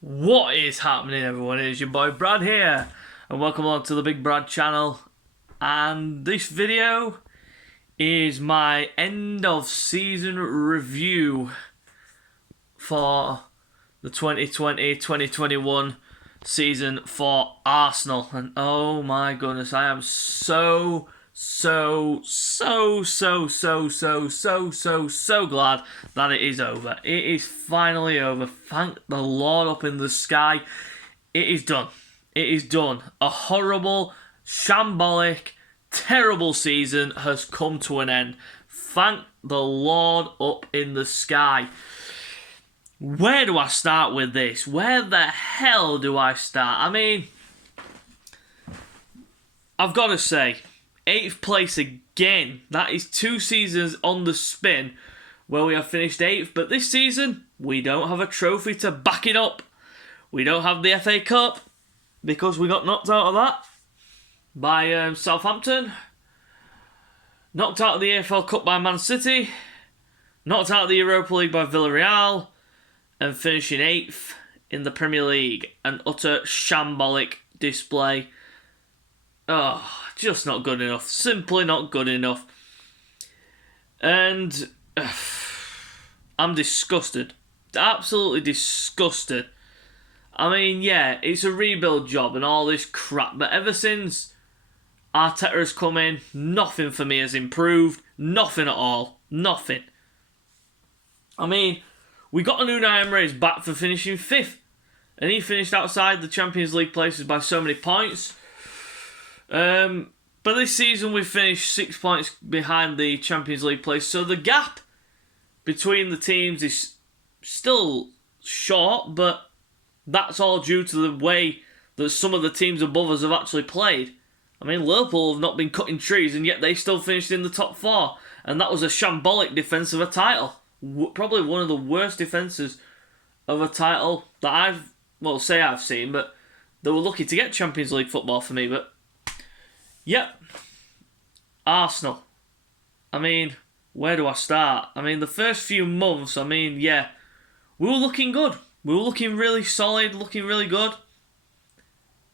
What is happening, everyone? It is your boy Brad here, and welcome along to the Big Brad channel. And this video is my end of season review for the 2020-2021 season for Arsenal. And oh my goodness, I am so glad that it is over. It is finally over. Thank the Lord up in the sky. It is done. It is done. A horrible, shambolic, terrible season has come to an end. Thank the Lord up in the sky. Where do I start with this? Where the hell do I start? I mean, I've got to say, 8th place again. That is 2 seasons on the spin where we have finished 8th. But this season, we don't have a trophy to back it up. We don't have the FA Cup because we got knocked out of that by Southampton. Knocked out of the AFL Cup by Man City. Knocked out of the Europa League by Villarreal. And finishing 8th in the Premier League. An utter shambolic display. Oh, just not good enough. Simply not good enough. And I'm disgusted. Absolutely disgusted. I mean, yeah, it's a rebuild job and all this crap, but ever since Arteta has come in, nothing for me has improved. Nothing at all. Nothing. I mean, we got Unai Emery's back for finishing 5th. And he finished outside the Champions League places by so many points. But this season we finished 6 points behind the Champions League place, so the gap between the teams is still short, but that's all due to the way that some of the teams above us have actually played. I mean, Liverpool have not been cutting trees, and yet they still finished in the top 4, and that was a shambolic defence of a title. Probably one of the worst defences of a title that I've seen, but they were lucky to get Champions League football for me, but yep. Arsenal. I mean, where do I start? I mean, the first few months, yeah, we were looking good. We were looking really solid, looking really good.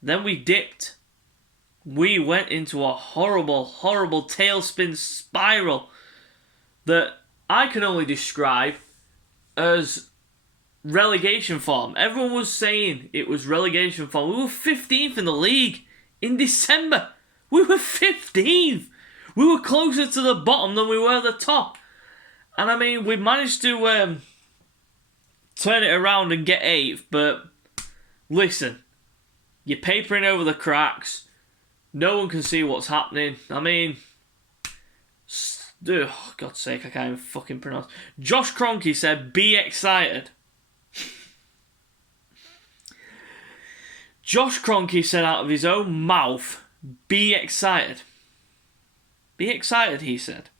Then we dipped. We went into a horrible tailspin spiral that I can only describe as relegation form. Everyone was saying it was relegation form. We were 15th in the league in December. We were 15th. We were closer to the bottom than we were the top. And I mean, we managed to turn it around and get 8th. But listen, you're papering over the cracks. No one can see what's happening. I mean, oh, God's sake, I can't even fucking pronounce. Josh Kroenke said, "Be excited." Josh Kroenke said out of his own mouth, "Be excited." Be excited, he said.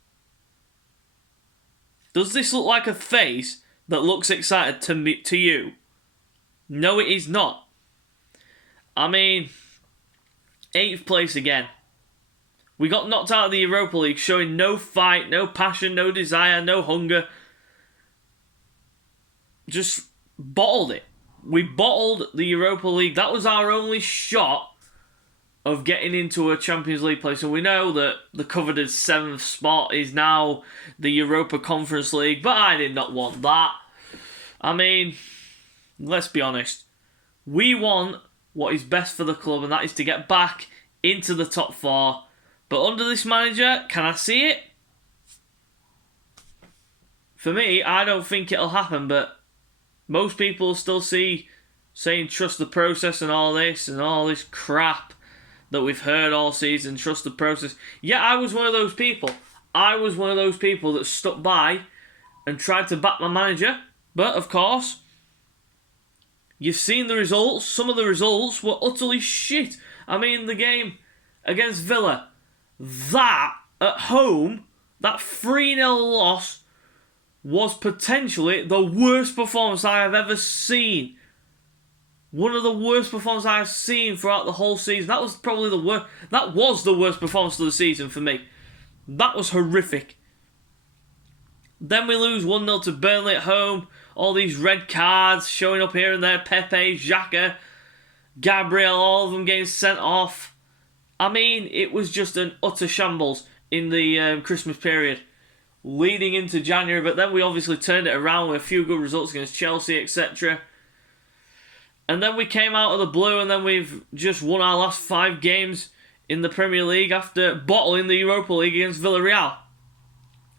Does this look like a face that looks excited to you? No, it is not. I mean, 8th place again. We got knocked out of the Europa League, showing no fight, no passion, no desire, no hunger. Just bottled it. We bottled the Europa League. That was our only shot of getting into a Champions League place. And we know that the coveted 7th spot is now the Europa Conference League, but I did not want that. I mean, let's be honest. We want what is best for the club, and that is to get back into the top 4. But under this manager, can I see it? For me, I don't think it'll happen, but most people still saying trust the process and all this crap that we've heard all season, trust the process. Yeah, I was one of those people. I was one of those people that stuck by and tried to back my manager. But, of course, you've seen the results. Some of the results were utterly shit. I mean, the game against Villa, that at home, that 3-0 loss was potentially the worst performance I have ever seen. One of the worst performances I've seen throughout the whole season. That was probably the worst. That was the worst performance of the season for me. That was horrific. Then we lose 1-0 to Burnley at home all these red cards showing up here and there. Pepe, Xhaka, Gabriel, all of them getting sent off. I mean, it was just an utter shambles in the Christmas period leading into January, but then we obviously turned it around with a few good results against Chelsea, etc. And then we came out of the blue, and then we've just won our last 5 games in the Premier League after bottling the Europa League against Villarreal.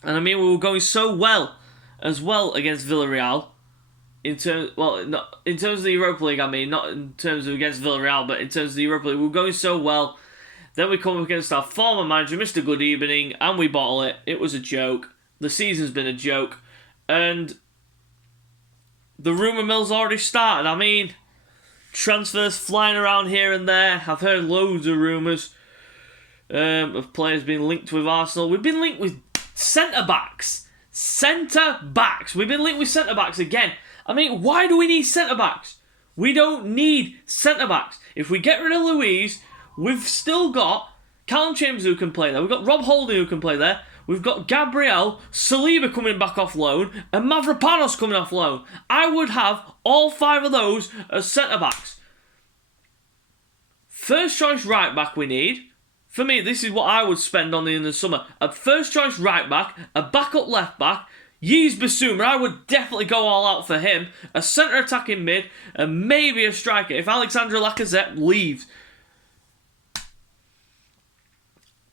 And I mean, we were going so well as well against Villarreal. In terms of the Europa League, I mean, not in terms of against Villarreal, but in terms of the Europa League, we were going so well. Then we come up against our former manager, Mr. Good Evening, and we bottle it. It was a joke. The season's been a joke. And the rumour mill's already started. I mean, transfers flying around here and there. I've heard loads of rumours of players being linked with Arsenal. We've been linked with centre-backs. Centre-backs. We've been linked with centre-backs again. I mean, why do we need centre-backs? We don't need centre-backs. If we get rid of Luiz, we've still got Callum Chambers who can play there. We've got Rob Holding who can play there. We've got Gabriel, Saliba coming back off loan, and Mavropanos coming off loan. I would have all 5 of those as centre-backs. First choice right-back we need. For me, this is what I would spend on in the summer. A first choice right-back, a backup left-back, Yves Bissouma, I would definitely go all out for him. A centre attacking mid, and maybe a striker if Alexandre Lacazette leaves.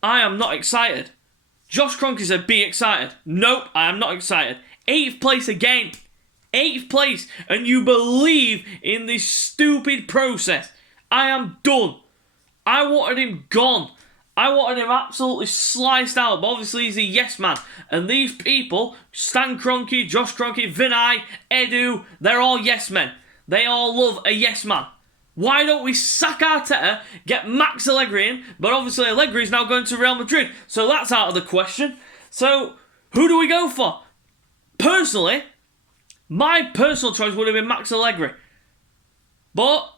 I am not excited. Josh Kroenke said, be excited. Nope, I am not excited. 8th place again. 8th place. And you believe in this stupid process. I am done. I wanted him gone. I wanted him absolutely sliced out. But obviously he's a yes man. And these people, Stan Kroenke, Josh Kroenke, Vinay, Edu, they're all yes men. They all love a yes man. Why don't we sack Arteta, get Max Allegri in? But obviously Allegri is now going to Real Madrid, so that's out of the question. So, who do we go for? Personally, my personal choice would have been Max Allegri. But,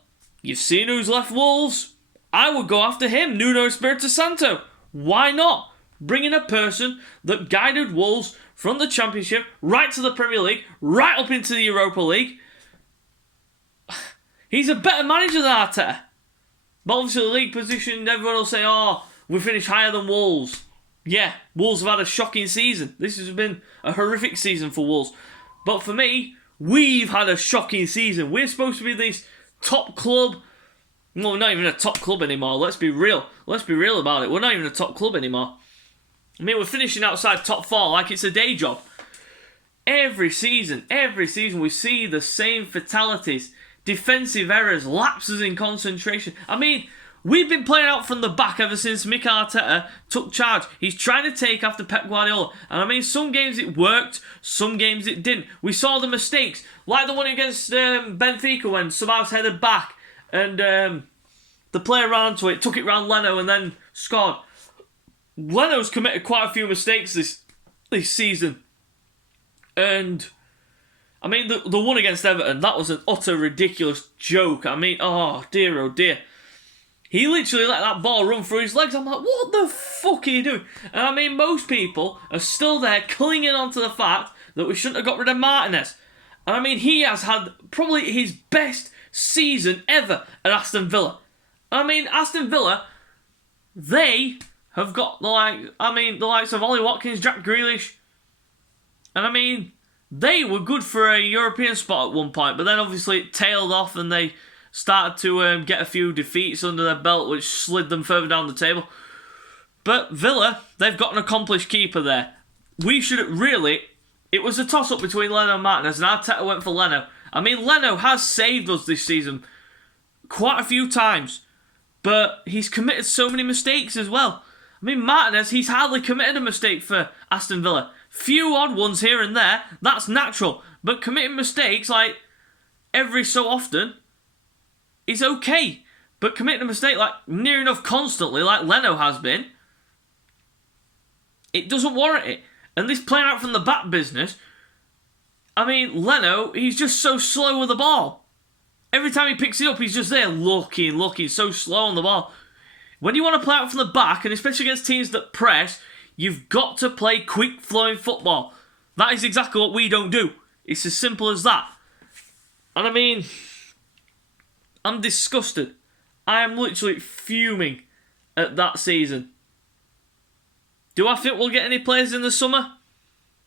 you've seen who's left Wolves. I would go after him, Nuno Espirito Santo. Why not? Bring in a person that guided Wolves from the Championship right to the Premier League, right up into the Europa League. He's a better manager than Arteta. But obviously the league position, everyone will say, oh, we finished higher than Wolves. Yeah, Wolves have had a shocking season. This has been a horrific season for Wolves. But for me, we've had a shocking season. We're supposed to be this top club. Well, we're not even a top club anymore. Let's be real. Let's be real about it. We're not even a top club anymore. I mean, we're finishing outside top 4 like it's a day job. Every season we see the same fatalities. Defensive errors, lapses in concentration. I mean, we've been playing out from the back ever since Mikel Arteta took charge. He's trying to take after Pep Guardiola. And I mean, some games it worked, some games it didn't. We saw the mistakes, like the one against Benfica when Sabas headed back and the player ran onto it, took it round Leno and then scored. Leno's committed quite a few mistakes this season. And I mean, the one against Everton, that was an utter ridiculous joke. I mean, oh dear. He literally let that ball run through his legs. I'm like, what the fuck are you doing? And I mean, most people are still there clinging on to the fact that we shouldn't have got rid of Martinez. And I mean, he has had probably his best season ever at Aston Villa. And I mean, Aston Villa, they have got the likes of Ollie Watkins, Jack Grealish. And I mean, they were good for a European spot at one point, but then obviously it tailed off and they started to get a few defeats under their belt, which slid them further down the table. But Villa, they've got an accomplished keeper there. We should really... It was a toss-up between Leno and Martinez, and Arteta went for Leno. I mean, Leno has saved us this season quite a few times, but he's committed so many mistakes as well. I mean, Martinez, he's hardly committed a mistake for Aston Villa. Few odd ones here and there, that's natural. But committing mistakes, like, every so often, is okay. But committing a mistake, like, near enough constantly, like Leno has been, it doesn't warrant it. And this playing out from the back business, I mean, Leno, he's just so slow with the ball. Every time he picks it up, he's just there looking, so slow on the ball. When you want to play out from the back, and especially against teams that press, you've got to play quick-flowing football. That is exactly what we don't do. It's as simple as that. And I mean, I'm disgusted. I am literally fuming at that season. Do I think we'll get any players in the summer?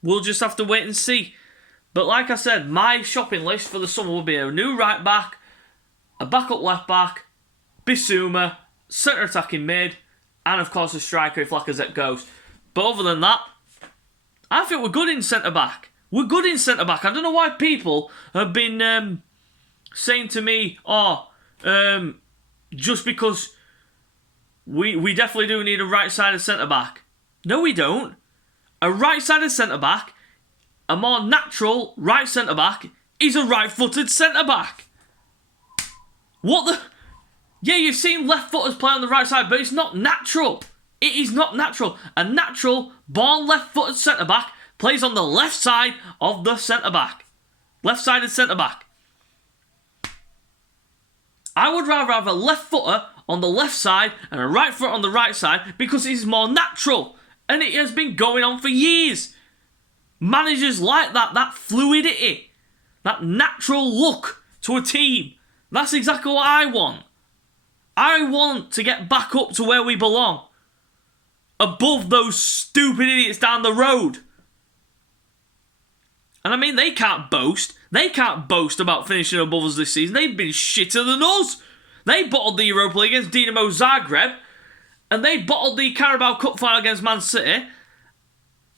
We'll just have to wait and see. But like I said, my shopping list for the summer will be a new right back, a backup left back, Bissouma, centre attacking mid, and of course a striker if Lacazette goes. But other than that, I think we're good in centre back. We're good in centre back. I don't know why people have been saying to me, just because we definitely do need a right-sided centre back. No, we don't. A right-sided centre back, a more natural right centre back, is a right-footed centre back. What the? Yeah, you've seen left footers play on the right side, but it's not natural. It is not natural. A natural, born left-footed centre back plays on the left side of the centre back. Left-sided centre back. I would rather have a left footer on the left side and a right foot on the right side because it is more natural. And it has been going on for years. Managers like that fluidity, that natural look to a team. That's exactly what I want. I want to get back up to where we belong. Above those stupid idiots down the road. And I mean, they can't boast. They can't boast about finishing above us this season. They've been shitter than us. They bottled the Europa League against Dinamo Zagreb. And they bottled the Carabao Cup final against Man City.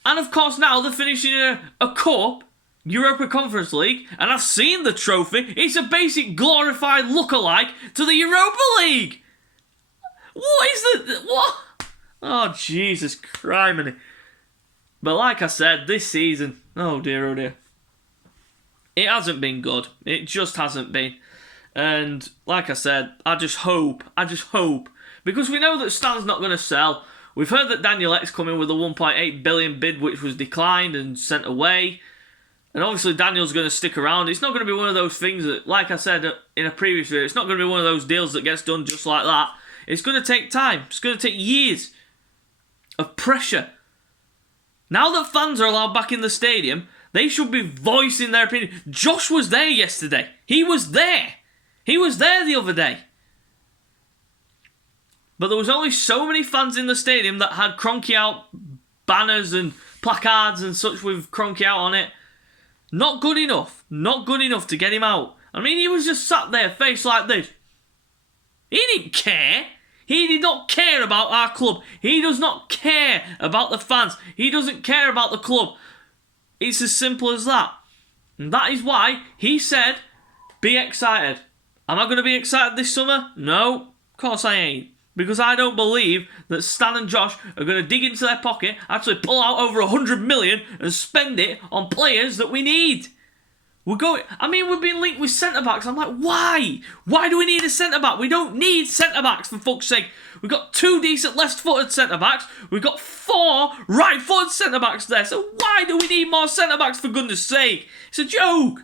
And of course now they're finishing a cup, Europa Conference League. And I've seen the trophy. It's a basic glorified lookalike to the Europa League. What is the... What? Oh, Jesus Christ. But like I said, this season... Oh dear, oh dear. It hasn't been good. It just hasn't been. And like I said, I just hope, because we know that Stan's not going to sell. We've heard that Daniel Ek's coming with a 1.8 billion bid, which was declined and sent away. And obviously Daniel's going to stick around. It's not going to be one of those things that, like I said in a previous video, it's not going to be one of those deals that gets done just like that. It's going to take time. It's going to take years of pressure. Now that fans are allowed back in the stadium, they should be voicing their opinion. Josh was there yesterday. He was there. He was there the other day. But there was only so many fans in the stadium that had Kroenke out banners and placards and such with Kroenke out on it. Not good enough. Not good enough to get him out. I mean, he was just sat there, face like this. He didn't care. He did not care about our club. He does not care about the fans. He doesn't care about the club. It's as simple as that. And that is why he said, be excited. Am I going to be excited this summer? No, of course I ain't. Because I don't believe that Stan and Josh are going to dig into their pocket, actually pull out over 100 million and spend it on players that we need. We've been linked with centre-backs. I'm like, why? Why do we need a centre-back? We don't need centre-backs, for fuck's sake. We've got 2 decent left-footed centre-backs. We've got 4 right-footed centre-backs there. So why do we need more centre-backs, for goodness sake? It's a joke.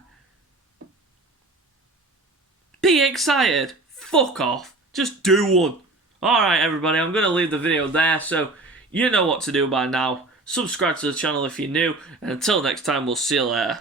Be excited. Fuck off. Just do one. Alright, everybody, I'm going to leave the video there, so you know what to do by now. Subscribe to the channel if you're new, and until next time, we'll see you later.